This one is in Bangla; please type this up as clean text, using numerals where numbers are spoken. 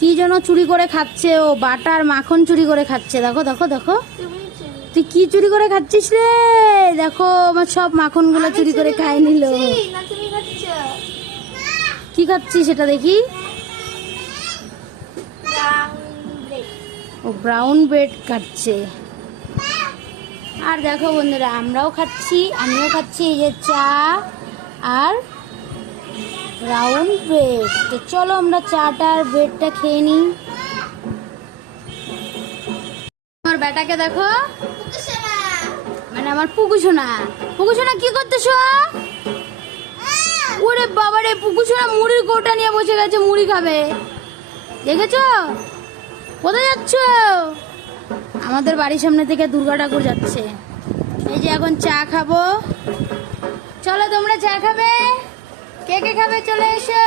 কি যেন চুরি করে খাচ্ছে, ও বাটার মাখন চুরি করে খাচ্ছে। দেখো দেখো দেখো, তুই কি চুরি করে খাচ্ছিস রে? দেখো আমার সব মাখন গুলো চুরি করে খাই নিল। কি খাচ্ছিস সেটা দেখি। ও ব্রাউন ব্রেড খাচ্ছে। আর দেখো বন্ধুরা, আমরাও খাচ্ছি, আমিও খাচ্ছি এই যে চা আর ব্রাউন ব্রেড। তো চলো আমরা চাটা আর ব্রেডটা খেয়ে নিই। আমার বেটাকে দেখো, মানে আমার পুকুসোনা। পুকুসোনা কি করতেছো? ওরে বাবারে, পুকুসোনা মুড়ির কৌটা নিয়ে বসে গেছে, মুড়ি খাবে। দেখেছো? কোথায় যাচ্ছ? আমাদের বাড়ির সামনে থেকে দুর্গা ঠাকুর যাচ্ছে। এই যে এখন চা খাবো। চলো তোমরা চা খাবে? কে কে খাবে চলে এসো।